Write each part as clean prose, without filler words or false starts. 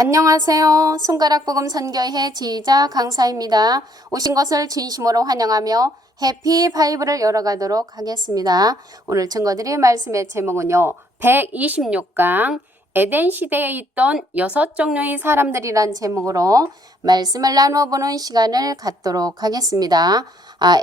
안녕하세요. 손가락복음 선교회 지휘자 강사입니다. 오신 것을 진심으로 환영하며 해피 바이블을 열어가도록 하겠습니다. 오늘 증거드릴 말씀의 제목은요. 126강 에덴 시대에 있던 6종류의 사람들이란 제목으로 말씀을 나누어보는 시간을 갖도록 하겠습니다.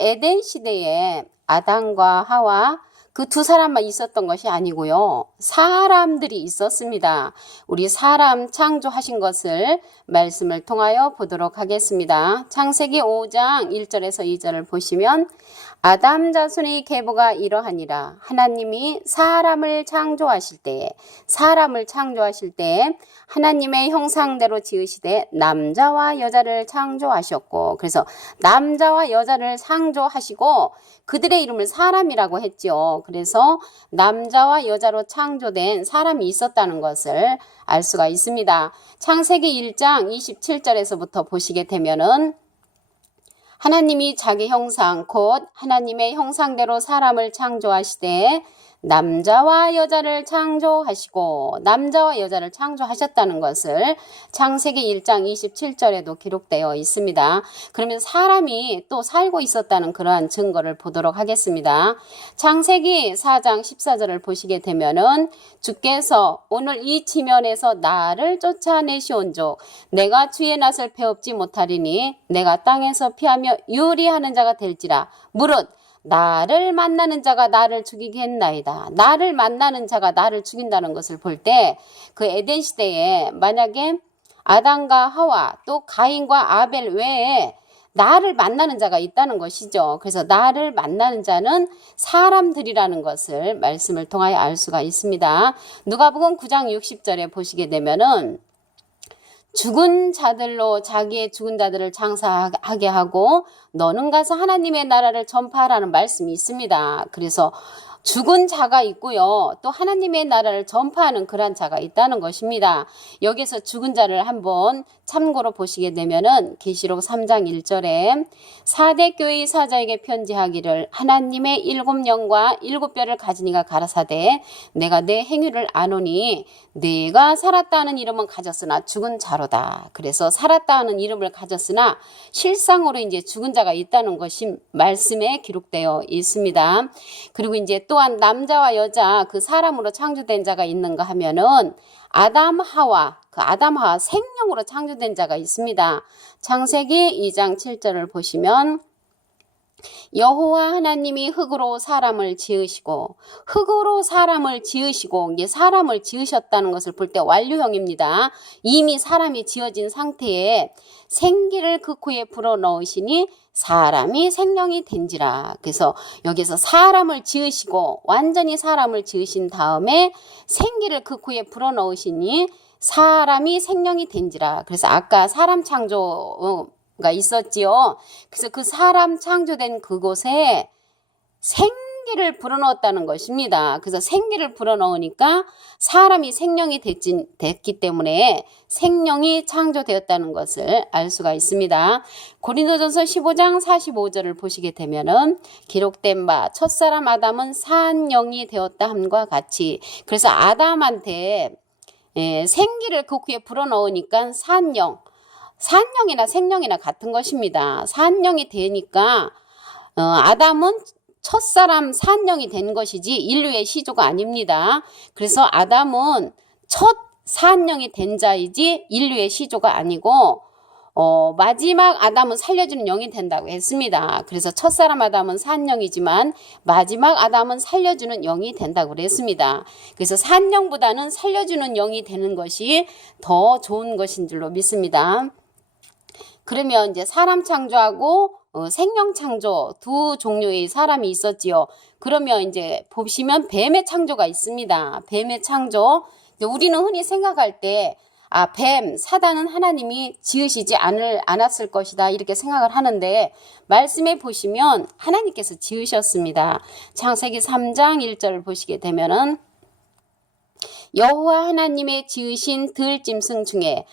에덴 시대에 아담과 하와 그 두 사람만 있었던 것이 아니고요. 사람들이 있었습니다. 우리 사람 창조하신 것을 말씀을 통하여 보도록 하겠습니다. 창세기 5장 1절에서 2절을 보시면 아담 자손의 계보가 이러하니라. 하나님이 사람을 창조하실 때에 하나님의 형상대로 지으시되 남자와 여자를 창조하셨고, 그래서 남자와 여자를 창조하시고 그들의 이름을 사람이라고 했죠. 그래서 남자와 여자로 창조된 사람이 있었다는 것을 알 수가 있습니다. 창세기 1장 27절에서부터 보시게 되면은 하나님이 자기 형상 곧 하나님의 형상대로 사람을 창조하시되 남자와 여자를 창조하시고 남자와 여자를 창조하셨다는 것을 창세기 1장 27절에도 기록되어 있습니다. 그러면 사람이 또 살고 있었다는 그러한 증거를 보도록 하겠습니다. 창세기 4장 14절을 보시게 되면은 주께서 오늘 이 지면에서 나를 쫓아내시온즉 내가 주의 낯을 배웁지 못하리니 내가 땅에서 피하며 유리하는 자가 될지라. 무릇 나를 만나는 자가 나를 죽이겠나이다. 나를 만나는 자가 나를 죽인다는 것을 볼 때 그 에덴 시대에 만약에 아담과 하와 또 가인과 아벨 외에 나를 만나는 자가 있다는 것이죠. 그래서 나를 만나는 자는 사람들이라는 것을 말씀을 통하여 알 수가 있습니다. 누가복음 9장 60절에 보시게 되면은 죽은 자들로 자기의 죽은 자들을 장사하게 하고 너는 가서 하나님의 나라를 전파하라는 말씀이 있습니다. 그래서 죽은 자가 있고요. 또 하나님의 나라를 전파하는 그런 자가 있다는 것입니다. 여기서 죽은 자를 한번 참고로 보시게 되면은 계시록 3장 1절에 4대 교회의 사자에게 편지하기를 하나님의 7영과 7뼈를 가진 이가 가라사대 내가 내 행위를 아노니 네가 살았다 하는 이름은 가졌으나 죽은 자로다. 그래서 살았다 하는 이름을 가졌으나 실상으로 이제 죽은 자가 있다는 것이 말씀에 기록되어 있습니다. 그리고 이제 또한 남자와 여자 그 사람으로 창조된 자가 있는가 하면은 아담 하와 생명으로 창조된 자가 있습니다. 창세기 2장 7절을 보시면 여호와 하나님이 흙으로 사람을 지으시고 이게 사람을 지으셨다는 것을 볼 때 완료형입니다. 이미 사람이 지어진 상태에 생기를 그 코에 불어넣으시니 사람이 생명이 된지라. 그래서 여기서 사람을 지으시고 완전히 사람을 지으신 다음에 생기를 그 코에 불어넣으시니 사람이 생명이 된지라. 그래서 아까 사람 창조가 있었지요. 그래서 그 사람 창조된 그곳에 생기를 불어넣었다는 것입니다. 그래서 생기를 불어넣으니까 사람이 생명이 됐기 때문에 생명이 창조되었다는 것을 알 수가 있습니다. 고린도전서 15장 45절을 보시게 되면은 기록된 바 첫사람 아담은 산 영이 되었다 함과 같이, 그래서 아담한테 생기를 그 코에 불어넣으니까 산영이나 생명이나 같은 것입니다. 산영이 되니까 아담은 첫사람 산영이 된 것이지 인류의 시조가 아닙니다. 그래서 아담은 첫 산영이 된 자이지 인류의 시조가 아니고 마지막 아담은 살려주는 영이 된다고 했습니다. 그래서 첫사람 아담은 산영이지만 마지막 아담은 살려주는 영이 된다고 그랬습니다. 그래서 산영보다는 살려주는 영이 되는 것이 더 좋은 것인 줄로 믿습니다. 그러면 이제 사람 창조하고 생명 창조 두 종류의 사람이 있었지요. 그러면 이제 보시면 뱀의 창조가 있습니다. 뱀의 창조. 우리는 흔히 생각할 때 뱀, 사단은 하나님이 지으시지 않았을 것이다 이렇게 생각을 하는데 말씀에 보시면 하나님께서 지으셨습니다. 창세기 3장 1절을 보시게 되면은 여호와 하나님의 지으신 들짐승 중에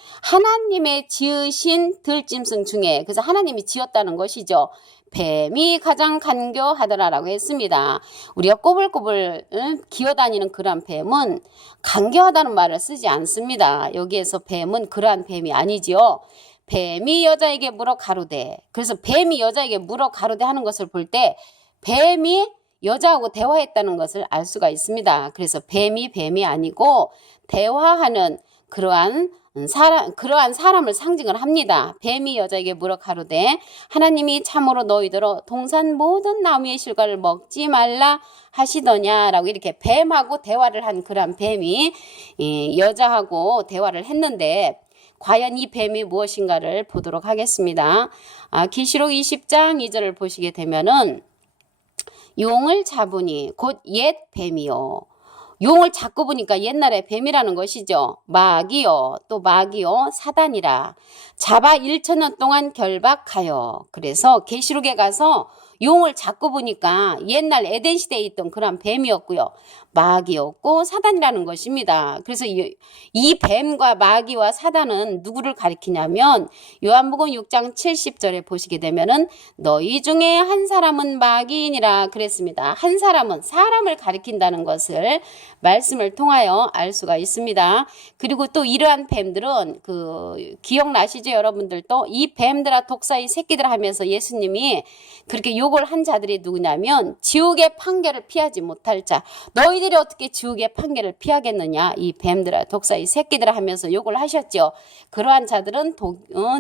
그래서 하나님이 지었다는 것이죠. 뱀이 가장 간교하더라라고 했습니다. 우리가 꼬불꼬불 기어다니는 그러한 뱀은 간교하다는 말을 쓰지 않습니다. 여기에서 뱀은 그러한 뱀이 아니지요. 뱀이 여자에게 물어 가로되. 그래서 뱀이 여자에게 물어 가로되 하는 것을 볼 때 뱀이 여자하고 대화했다는 것을 알 수가 있습니다. 그래서 뱀이 아니고 대화하는 그러한 사람을 상징을 합니다. 뱀이 여자에게 물어 가로되 하나님이 참으로 너희더러 동산 모든 나무의 실과를 먹지 말라 하시더냐라고 이렇게 뱀하고 대화를 한 그러한 뱀이 여자하고 대화를 했는데 과연 이 뱀이 무엇인가를 보도록 하겠습니다. 계시록 20장 2절을 보시게 되면은 용을 잡으니 곧 옛 뱀이요. 용을 잡고 보니까 옛날에 뱀이라는 것이죠. 마귀요. 또 마귀요. 사단이라. 잡아 1000년 동안 결박하여. 그래서 계시록에 가서 용을 잡고 보니까 옛날 에덴 시대에 있던 그런 뱀이었고요. 마귀였고 사단이라는 것입니다. 그래서 이 뱀과 마귀와 사단은 누구를 가리키냐면 요한복음 6장 70절에 보시게 되면은 너희 중에 한 사람은 마귀이니라 그랬습니다. 한 사람은 사람을 가리킨다는 것을 말씀을 통하여 알 수가 있습니다. 그리고 또 이러한 뱀들은 기억나시죠 여러분들도 이 뱀들아 독사의 새끼들 하면서 예수님이 그렇게 욕을 한 자들이 누구냐면 지옥의 판결을 피하지 못할 자. 너희들이 어떻게 지옥의 판결을 피하겠느냐. 이 뱀들아 독사의 새끼들아 하면서 욕을 하셨죠. 그러한 자들은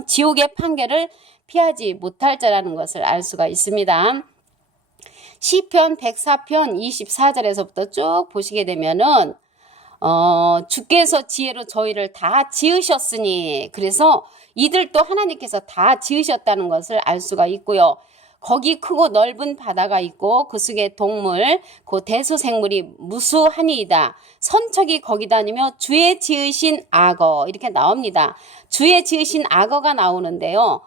지옥의 판결을 피하지 못할 자라는 것을 알 수가 있습니다. 시편 104편 24절에서부터 쭉 보시게 되면은 주께서 지혜로 저희를 다 지으셨으니 그래서 이들도 하나님께서 다 지으셨다는 것을 알 수가 있고요. 거기 크고 넓은 바다가 있고 그 속에 동물, 그 대소생물이 무수하니이다. 선척이 거기 다니며 주의 지으신 악어 이렇게 나옵니다. 주의 지으신 악어가 나오는데요.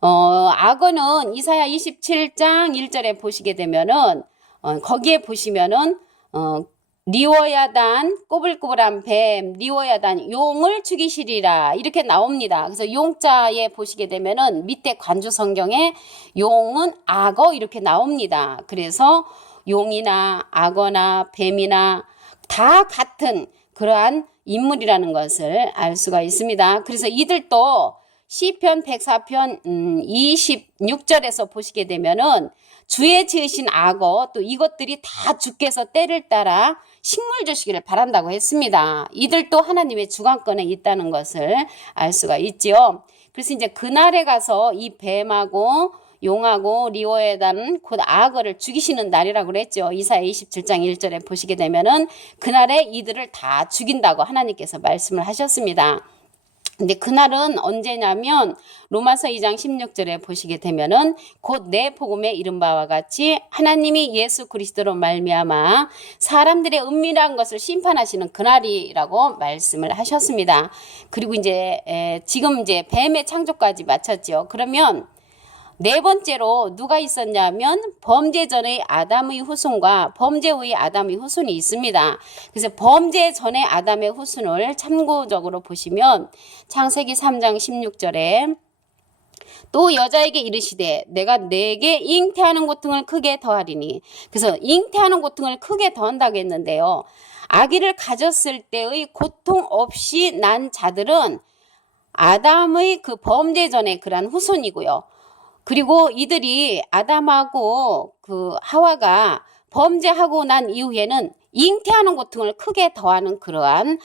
악어는 이사야 27장 1절에 보시게 되면은 거기에 보시면은 리워야단 꼬불꼬불한 뱀 리워야단 용을 죽이시리라 이렇게 나옵니다. 그래서 용자에 보시게 되면은 밑에 관주 성경에 용은 악어 이렇게 나옵니다. 그래서 용이나 악어나 뱀이나 다 같은 그러한 인물이라는 것을 알 수가 있습니다. 그래서 이들도 시편 104편 26절에서 보시게 되면은 주의 지으신 악어 또 이것들이 다 주께서 때를 따라 식물 주시기를 바란다고 했습니다. 이들도 하나님의 주관권에 있다는 것을 알 수가 있지요. 그래서 이제 그날에 가서 이 뱀하고 용하고 리워에다는 곧 악어를 죽이시는 날이라고 그랬죠. 이사야 27장 1절에 보시게 되면은 그날에 이들을 다 죽인다고 하나님께서 말씀을 하셨습니다. 근데 그날은 언제냐면 로마서 2장 16절에 보시게 되면은 곧 내 복음에 이른 바와 같이 하나님이 예수 그리스도로 말미암아 사람들의 은밀한 것을 심판하시는 그날이라고 말씀을 하셨습니다. 그리고 이제 지금 이제 뱀의 창조까지 마쳤죠. 그러면 네 번째로 누가 있었냐면 범죄 전의 아담의 후손과 범죄 후의 아담의 후손이 있습니다. 그래서 범죄 전의 아담의 후손을 참고적으로 보시면 창세기 3장 16절에 또 여자에게 이르시되 내가 네게 잉태하는 고통을 크게 더하리니 그래서 잉태하는 고통을 크게 더한다고 했는데요. 아기를 가졌을 때의 고통 없이 난 자들은 아담의 그 범죄 전의 그러한 후손이고요. 그리고 이들이 아담하고 그 하와가 범죄하고 난 이후에는 잉태하는 고통을 크게 더하는 그러한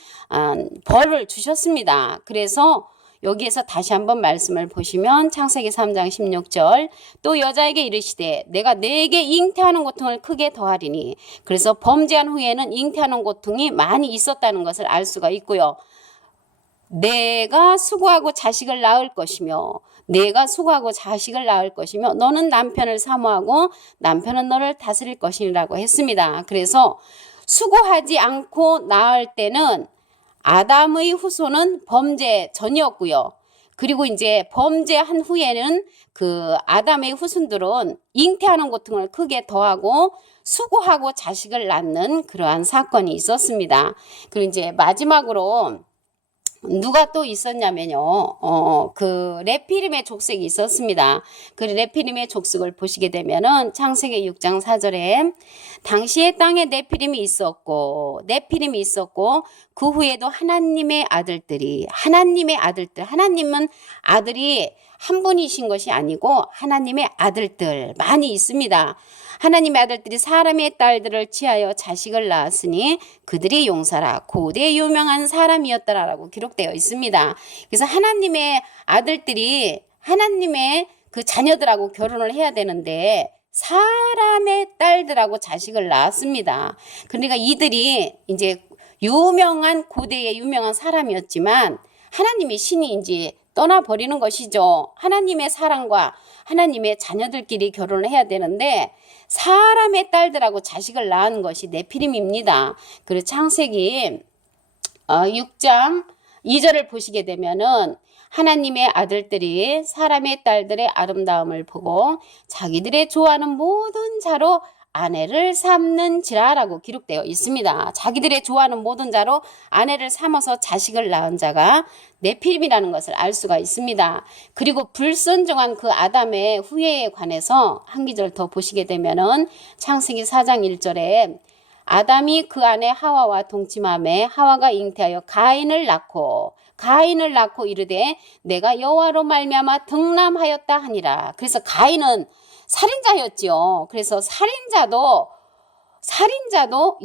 벌을 주셨습니다. 그래서 여기에서 다시 한번 말씀을 보시면 창세기 3장 16절 또 여자에게 이르시되 내가 네게 잉태하는 고통을 크게 더하리니 그래서 범죄한 후에는 잉태하는 고통이 많이 있었다는 것을 알 수가 있고요. 내가 수고하고 자식을 낳을 것이며 내가 수고하고 자식을 낳을 것이며 너는 남편을 사모하고 남편은 너를 다스릴 것이라고 했습니다. 그래서 수고하지 않고 낳을 때는 아담의 후손은 범죄 전이었고요. 그리고 이제 범죄한 후에는 그 아담의 후손들은 잉태하는 고통을 크게 더하고 수고하고 자식을 낳는 그러한 사건이 있었습니다. 그리고 이제 마지막으로 누가 또 있었냐면요. 그 레피림의 족속이 있었습니다. 그 레피림의 족속을 보시게 되면은 창세기 6장 4절에 당시에 땅에 네피림이 있었고 그 후에도 하나님의 아들들, 하나님은 아들이 한 분이신 것이 아니고 하나님의 아들들 많이 있습니다. 하나님의 아들들이 사람의 딸들을 취하여 자식을 낳았으니 그들이 용사라 고대 유명한 사람이었더라라고 기록되어 있습니다. 그래서 하나님의 아들들이 하나님의 그 자녀들하고 결혼을 해야 되는데 사람의 딸들하고 자식을 낳았습니다. 그러니까 이들이 이제 고대의 유명한 사람이었지만 하나님의 신이 이제 떠나버리는 것이죠. 하나님의 사랑과 하나님의 자녀들끼리 결혼을 해야 되는데 사람의 딸들하고 자식을 낳은 것이 네피림입니다. 그리고 창세기 6장 2절을 보시게 되면은 하나님의 아들들이 사람의 딸들의 아름다움을 보고 자기들의 좋아하는 모든 자로 아내를 삼는지라라고 기록되어 있습니다. 자기들의 좋아하는 모든 자로 아내를 삼아서 자식을 낳은 자가 네피림이라는 것을 알 수가 있습니다. 그리고 불순종한 그 아담의 후예에 관해서 한 기절 더 보시게 되면은 창세기 4장 1절에 아담이 그 아내 하와와 동침하매 하와가 잉태하여 가인을 낳고 이르되 내가 여호와로 말미암아 등남하였다 하니라. 그래서 가인은 살인자였지요. 그래서 살인자도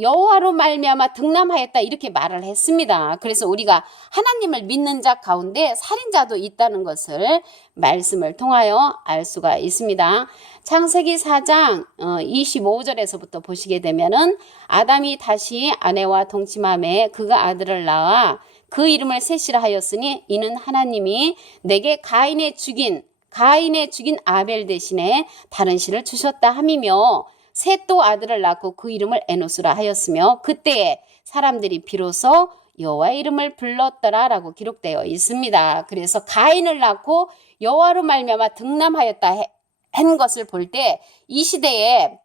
여호와로 말미암아 등남하였다 이렇게 말을 했습니다. 그래서 우리가 하나님을 믿는 자 가운데 살인자도 있다는 것을 말씀을 통하여 알 수가 있습니다. 창세기 4장 25절에서부터 보시게 되면은 아담이 다시 아내와 동침하매 그가 아들을 낳아 그 이름을 셋이라 하였으니 이는 하나님이 내게 가인의 죽인 아벨 대신에 다른 씨를 주셨다 함이며 셋 또 아들을 낳고 그 이름을 에노스라 하였으며 그때에 사람들이 비로소 여호와의 이름을 불렀더라라고 기록되어 있습니다. 그래서 가인을 낳고 여호와로 말미암아 등남하였다 한 것을 볼 때 이 시대에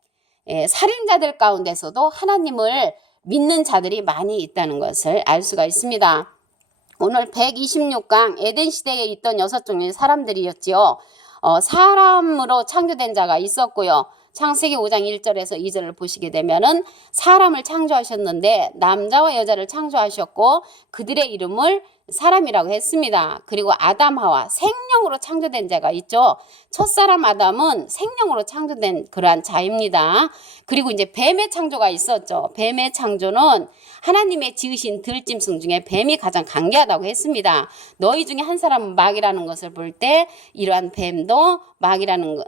살인자들 가운데서도 하나님을 믿는 자들이 많이 있다는 것을 알 수가 있습니다. 오늘 126강 에덴 시대에 있던 6종의 사람들이었지요. 사람으로 창조된 자가 있었고요. 창세기 5장 1절에서 2절을 보시게 되면은 사람을 창조하셨는데 남자와 여자를 창조하셨고 그들의 이름을 사람이라고 했습니다. 그리고 아담 하와 생명으로 창조된 자가 있죠. 첫사람 아담은 생명으로 창조된 그러한 자입니다. 그리고 이제 뱀의 창조가 있었죠. 뱀의 창조는 하나님의 지으신 들짐승 중에 뱀이 가장 강대하다고 했습니다. 너희 중에 한 사람은 마귀라는 것을 볼 때 이러한 뱀도 마귀라는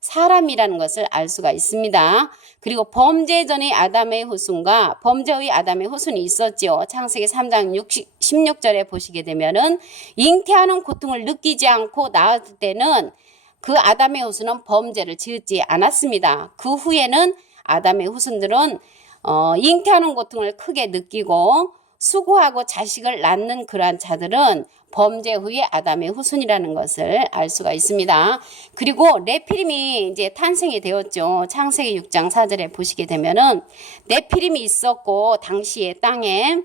사람이라는 것을 알 수가 있습니다. 그리고 범죄 전의 아담의 후손과 범죄 후의 아담의 후손이 있었지요. 창세기 3장 16절에 보시게 되면은 잉태하는 고통을 느끼지 않고 낳았을 때는 그 아담의 후손은 범죄를 짓지 않았습니다. 그 후에는 아담의 후손들은 잉태하는 고통을 크게 느끼고 수고하고 자식을 낳는 그러한 자들은 범죄 후에 아담의 후손이라는 것을 알 수가 있습니다. 그리고 네피림이 이제 탄생이 되었죠. 창세기 6장 4절에 보시게 되면은 네피림이 있었고 당시에 땅에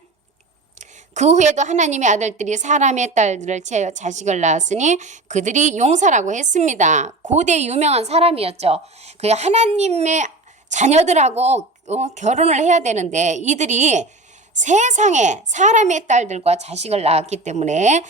그 후에도 하나님의 아들들이 사람의 딸들을 취하여 자식을 낳았으니 그들이 용사라고 했습니다. 고대 유명한 사람이었죠. 그 하나님의 자녀들하고 결혼을 해야 되는데 이들이 세상에 사람의 딸들과 자식을 낳았기 때문에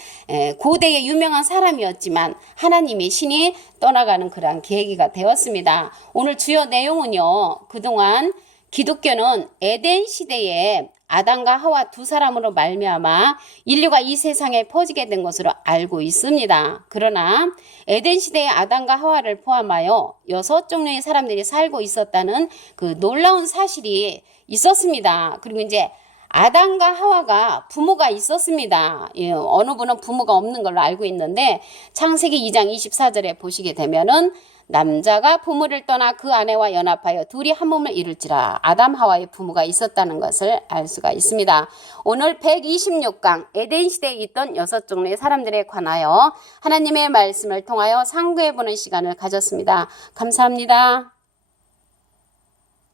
고대의 유명한 사람이었지만 하나님의 신이 떠나가는 그러한 계기가 되었습니다. 오늘 주요 내용은요. 그동안 기독교는 에덴 시대에 아담과 하와 두 사람으로 말미암아 인류가 이 세상에 퍼지게 된 것으로 알고 있습니다. 그러나 에덴 시대에 아담과 하와를 포함하여 6종류의 사람들이 살고 있었다는 그 놀라운 사실이 있었습니다. 그리고 이제 아담과 하와가 부모가 있었습니다. 어느 분은 부모가 없는 걸로 알고 있는데 창세기 2장 24절에 보시게 되면은 남자가 부모를 떠나 그 아내와 연합하여 둘이 한 몸을 이룰지라 아담 하와의 부모가 있었다는 것을 알 수가 있습니다. 오늘 126강 에덴 시대에 있던 6종류의 사람들에 관하여 하나님의 말씀을 통하여 상고해보는 시간을 가졌습니다. 감사합니다.